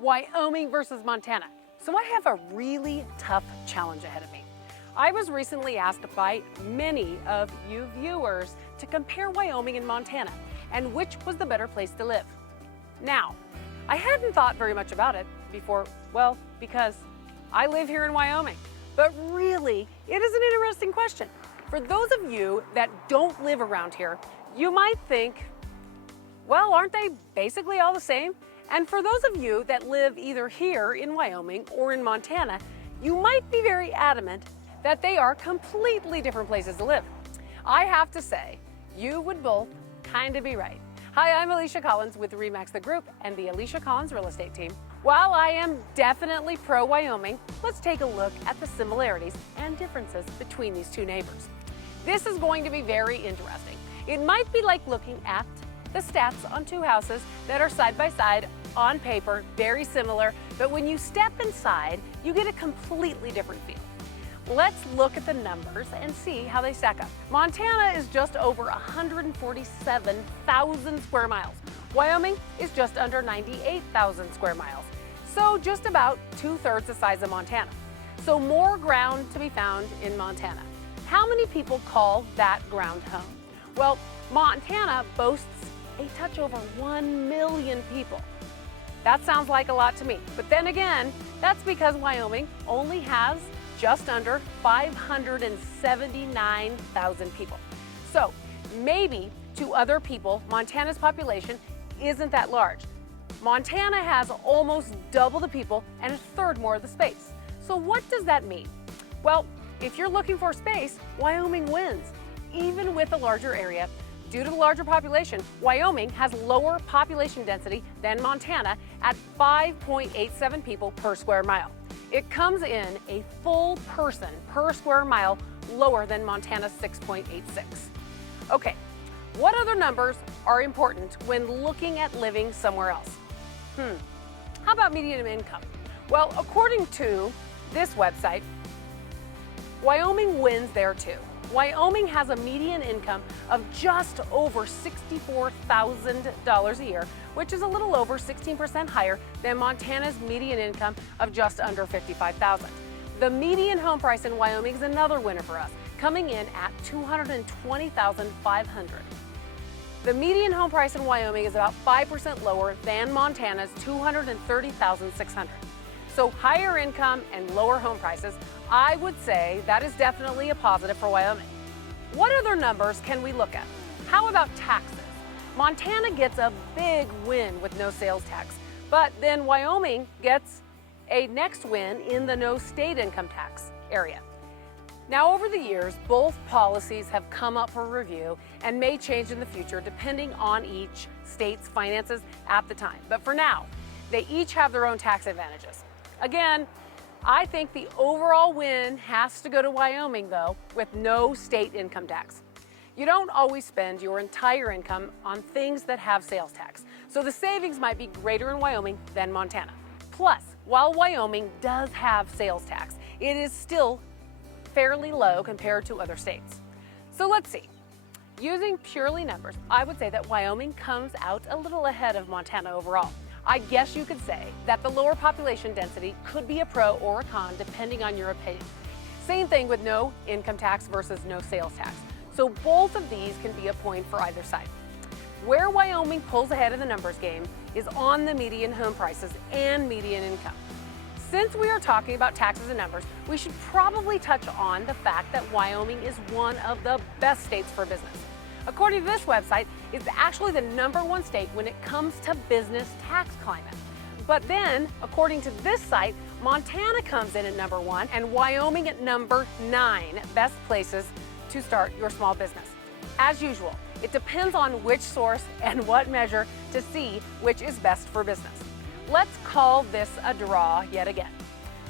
Wyoming versus Montana. So I have a really tough challenge ahead of me. I was recently asked by many of you viewers to compare Wyoming and Montana and which was the better place to live. Now, I hadn't thought very much about it before, well, because I live here in Wyoming. But really, it is an interesting question. For those of you that don't live around here, you might think, well, aren't they basically all the same? And for those of you that live either here in Wyoming or in Montana, you might be very adamant that they are completely different places to live. I have to say, you would both kind of be right. Hi, I'm Alisha Collins with RE/MAX the Group and the Alisha Collins Real Estate Team. While I am definitely pro-Wyoming, let's take a look at the similarities and differences between these two neighbors. This is going to be very interesting. It might be like looking at the stats on two houses that are side by side on paper, very similar, but when you step inside, you get a completely different feel. Let's look at the numbers and see how they stack up. Montana is just over 147,000 square miles. Wyoming is just under 98,000 square miles. So just about 2/3 the size of Montana. So more ground to be found in Montana. How many people call that ground home? Well, Montana boasts a touch over 1 million people. That sounds like a lot to me. But then again, that's because Wyoming only has just under 579,000 people. So maybe to other people, Montana's population isn't that large. Montana has almost double the people and 1/3 more of the space. So what does that mean? Well, if you're looking for space, Wyoming wins. Even with a larger area, due to the larger population, Wyoming has lower population density than Montana at 5.87 people per square mile. It comes in a full person per square mile lower than Montana's 6.86. Okay, what other numbers are important when looking at living somewhere else? How about median income? Well, according to this website, Wyoming wins there too. Wyoming has a median income of just over $64,000 a year, which is a little over 16% higher than Montana's median income of just under $55,000. The median home price in Wyoming is another winner for us, coming in at $220,500. The median home price in Wyoming is about 5% lower than Montana's $230,600. So higher income and lower home prices, I would say that is definitely a positive for Wyoming. What other numbers can we look at? How about taxes? Montana gets a big win with no sales tax, but then Wyoming gets a next win in the no state income tax area. Now, over the years, both policies have come up for review and may change in the future depending on each state's finances at the time. But for now, they each have their own tax advantages. Again, I think the overall win has to go to Wyoming, though, with no state income tax. You don't always spend your entire income on things that have sales tax, so the savings might be greater in Wyoming than Montana. Plus, while Wyoming does have sales tax, it is still fairly low compared to other states. So let's see. Using purely numbers, I would say that Wyoming comes out a little ahead of Montana overall. I guess you could say that the lower population density could be a pro or a con depending on your opinion. Same thing with no income tax versus no sales tax. So both of these can be a point for either side. Where Wyoming pulls ahead in the numbers game is on the median home prices and median income. Since we are talking about taxes and numbers, we should probably touch on the fact that Wyoming is one of the best states for business. According to this website, it's actually the #1 state when it comes to business tax climate. But then, according to this site, Montana comes in at #1 and Wyoming at #9 best places to start your small business. As usual, it depends on which source and what measure to see which is best for business. Let's call this a draw yet again.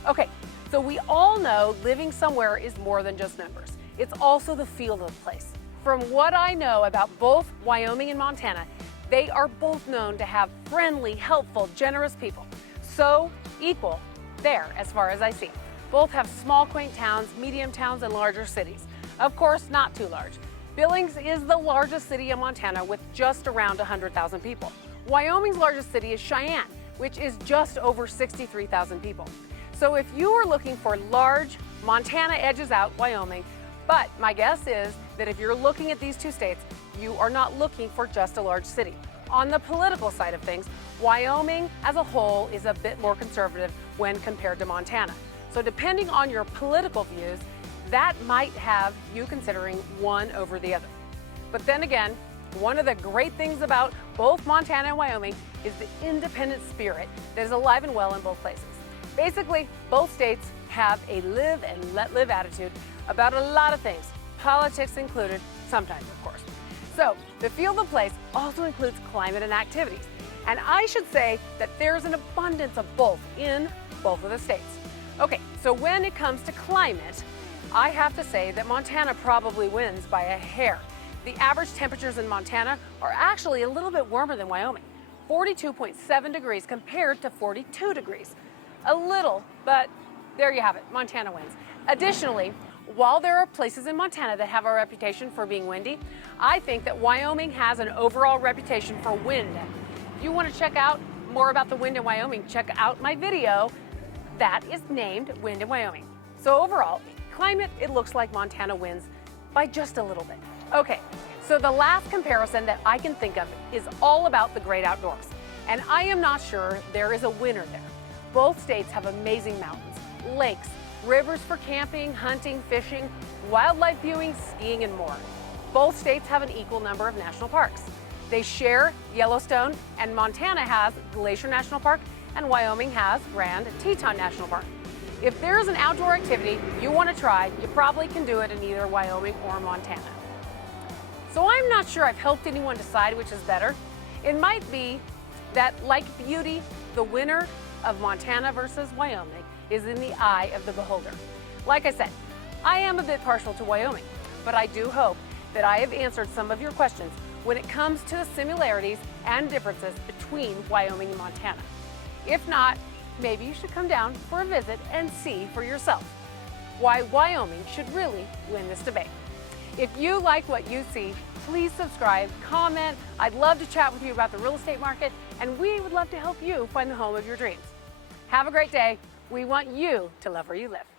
Okay, so we all know living somewhere is more than just numbers. It's also the feel of the place. From what I know about both Wyoming and Montana, they are both known to have friendly, helpful, generous people. So equal there as far as I see. Both have small, quaint towns, medium towns, and larger cities. Of course, not too large. Billings is the largest city in Montana with just around 100,000 people. Wyoming's largest city is Cheyenne, which is just over 63,000 people. So if you are looking for large, Montana edges out Wyoming, but my guess is that if you're looking at these two states, you are not looking for just a large city. On the political side of things, Wyoming as a whole is a bit more conservative when compared to Montana. So depending on your political views, that might have you considering one over the other. But then again, one of the great things about both Montana and Wyoming is the independent spirit that is alive and well in both places. Basically, both states have a live and let live attitude about a lot of things, politics included, sometimes of course. So the field of place also includes climate and activities. And I should say that there's an abundance of both in both of the states. Okay, so when it comes to climate, I have to say that Montana probably wins by a hair. The average temperatures in Montana are actually a little bit warmer than Wyoming, 42.7 degrees compared to 42 degrees. A little, but there you have it, Montana wins. Additionally, while there are places in Montana that have a reputation for being windy, I think that Wyoming has an overall reputation for wind. If you want to check out more about the wind in Wyoming, check out my video that is named Wind in Wyoming. So overall, climate, it looks like Montana wins by just a little bit. Okay, so the last comparison that I can think of is all about the great outdoors. And I am not sure there is a winner there. Both states have amazing mountains, lakes, rivers for camping, hunting, fishing, wildlife viewing, skiing, and more. Both states have an equal number of national parks. They share Yellowstone, and Montana has Glacier National Park, and Wyoming has Grand Teton National Park. If there's an outdoor activity you want to try, you probably can do it in either Wyoming or Montana. So I'm not sure I've helped anyone decide which is better. It might be that, like beauty, the winner of Montana versus Wyoming is in the eye of the beholder. Like I said, I am a bit partial to Wyoming, but I do hope that I have answered some of your questions when it comes to the similarities and differences between Wyoming and Montana. If not, maybe you should come down for a visit and see for yourself why Wyoming should really win this debate. If you like what you see, please subscribe, comment. I'd love to chat with you about the real estate market, and we would love to help you find the home of your dreams. Have a great day. We want you to love where you live.